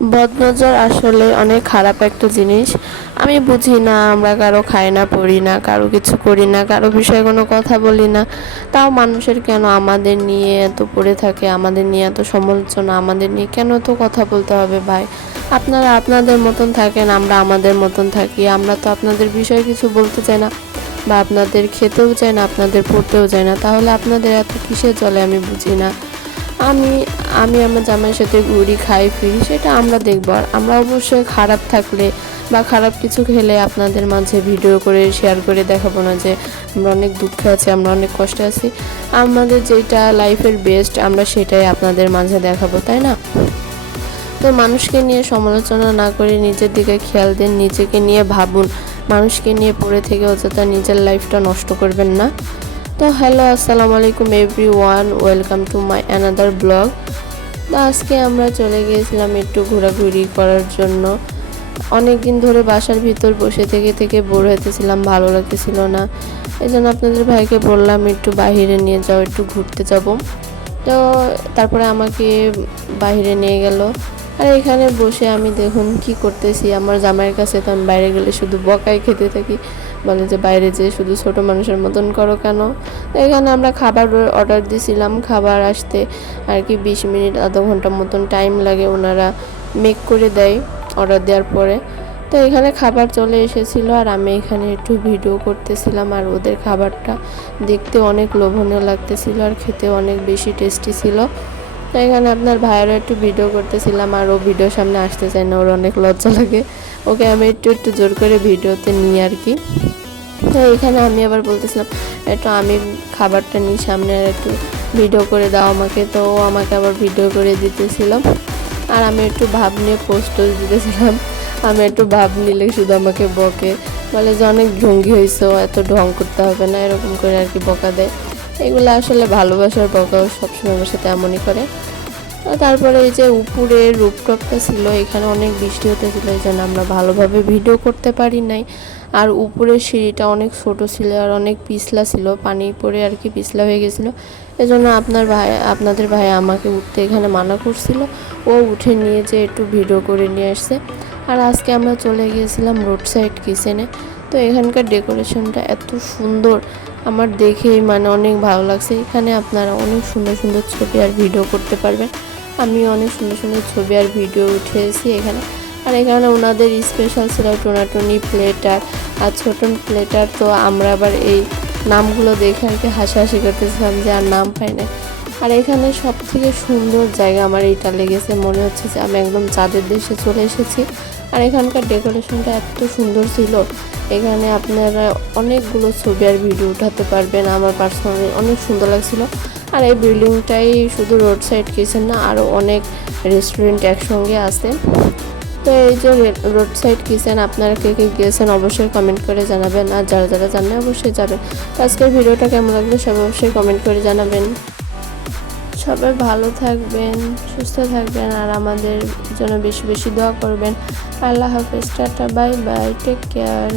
বদনজর আসলে অনেক খারাপ একটা জিনিস। আমি বুঝি না, আমরা কারো খাই না, পড়ি না, কারো কিছু করি না, কারো বিষয়ে কোনো কথা বলি না, তাও মানুষের কেন আমাদের নিয়ে এত পড়ে থাকে, আমাদের নিয়ে এত সমালোচনা, আমাদের নিয়ে কেন এত কথা বলতে হবে? ভাই, আপনারা আপনাদের মতন থাকেন, আমরা আমাদের মতন থাকি। আমরা তো আপনাদের বিষয়ে কিছু বলতে চাই না, বা আপনাদের খেতেও চাই না, আপনাদের পড়তেও চাই না, তাহলে আপনাদের এত কিসে চলে আমি বুঝি না। আমি আমি আমার জামাইয়ের সাথে ঘুরি, খাই, ফিরি, সেটা আমরা দেখব। আর আমরা অবশ্যই খারাপ থাকলে বা খারাপ কিছু খেলে আপনাদের মাঝে ভিডিও করে শেয়ার করে দেখাবো না যে আমরা অনেক দুঃখে আছি, আমরা অনেক কষ্টে আছি। আমাদের যেটা লাইফের বেস্ট আমরা সেটাই আপনাদের মাঝে দেখাবো, তাই না? তো মানুষকে নিয়ে সমালোচনা না করে নিজের দিকে খেয়াল দিন, নিজেকে নিয়ে ভাবুন। মানুষকে নিয়ে পড়ে থেকে অযথা নিজের লাইফটা নষ্ট করবেন না। তো হ্যালো, আসসালামু আলাইকুম everyone, welcome to my another blog. তো আজকে আমরা চলে গিয়েছিলাম একটু ঘোরাঘুরি করার জন্য। অনেক দিন ধরে বাসার ভিতর বসে থেকে থেকে বোর হতেছিলাম, ভালো লাগতেছিল না। এই জন্য আপনাদের ভাইকে বললাম একটু বাইরে নিয়ে যাও, একটু ঘুরতে যাব। তো তারপরে আমাকে বাইরে নিয়ে গেল। আর এখানে বসে আমি দেখুন কি করতেছি, আমার জামাইয়ের কাছে তো আমি বাইরে গেলে শুধু বকাই খেতে থাকি, বলে যে বাইরে যেয়ে শুধু ছোট মানুষের মতন করো কেন। তো এখানে আমরা খাবার অর্ডার দিয়েছিলাম, খাবার আসতে আর কি 20 মিনিট আধা ঘন্টার মতন টাইম লাগে, ওনারা মেক করে দেয় অর্ডার দেওয়ার পরে। তো এখানে খাবার চলে এসেছিল আর আমি এখানে একটু ভিডিও করতেছিলাম। আর ওদের খাবারটা দেখতে অনেক লোভনীয় লাগতেছিল আর খেতে অনেক বেশি টেস্টি ছিল। তো এখানে আপনার ভাইয়েরও একটু ভিডিও করতেছিলাম, আর ও ভিডিওর সামনে আসতে চায় না, ওর অনেক লজ্জা লাগে। ওকে আমি একটু একটু জোর করে ভিডিওতে নিই আর কি। তো এখানে আমি আবার বলতেছিলাম একটু আমি খাবারটা নিই সামনে, আর একটু ভিডিও করে দাও আমাকে। তো ও আমাকে আবার ভিডিও করে দিতেছিলাম, আর আমি একটু ভাব নিয়ে পোস্টও দিতেছিলাম। আমি একটু ভাব নিলে শুধু আমাকে বকে, বলে যে অনেক ঢঙ্গি হয়েছে, এত ঢং করতে হবে না, এরকম করে আর কি বকা দেয়। এগুলো আসলে ভালোবাসার বকা, সবসময় আমার সাথে এমনই করে। তারপরে এই যে উপরে রুপটপটা ছিল, এখানে অনেক বৃষ্টি হতেছিল, এই জন্য আমরা ভালোভাবে ভিডিও করতে পারি নাই। আর উপরের সিঁড়িটা অনেক ছোট ছিল আর অনেক পিছলা ছিল, পানি পড়ে আর কি পিছলা হয়ে গেছিলো। এজন্য আপনাদের ভাই আমাকে উঠতে এখানে মানা করছিল, ও উঠে নিয়ে যে একটু ভিডিও করে নিয়ে আসছে। আর আজকে আমরা চলে গিয়েছিলাম রোড সাইড কিচেনে। তো এখানকার ডেকোরেশনটা এত সুন্দর, আমার দেখেই মানে অনেক ভালো লাগছে। এখানে আপনারা অনেক সুন্দর সুন্দর ছবি আর ভিডিও করতে পারবেন। আমি অনেক সুন্দর সুন্দর ছবি আর ভিডিও উঠেছি এখানে। আর এখানে ওনাদের স্পেশাল ছিল টোনাটনি প্লেটার আর ছোটন প্লেটার। তো আমরা আবার এই নামগুলো দেখে আর কি হাসাহাসি করতেছিলাম যে আর নাম পাই না। আর এখানে সব থেকে সুন্দর জায়গা আমার এইটা লেগেছে, মনে হচ্ছে যে আমি একদম চাঁদের দেশে চলে এসেছি। আর এখানকার ডেকোরেশনটা এত সুন্দর ছিল, এখানে আপনারা অনেকগুলো ছবি আর ভিডিও উঠাতে পারবেন। আমার পার্সোনালি অনেক সুন্দর লাগছিল। আর এই বিল্ডিংটাই শুধু রোড সাইড কিচেন না, আরও অনেক রেস্টুরেন্ট একসঙ্গে আছে। তো এই যে রোড সাইড কিচেন, আপনারা কে কে গিয়েছেন অবশ্যই কমেন্ট করে জানাবেন, আর যারা যারা জানেন অবশ্যই যাবেন। তো আজকের ভিডিওটা কেমন লাগলো সবাই অবশ্যই কমেন্ট করে জানাবেন। সবাই ভালো থাকবেন, সুস্থ থাকবেন, আর আমাদের জন্য বেশি বেশি দোয়া করবেন। আল্লাহ হাফেজ, tata, bye bye, take care.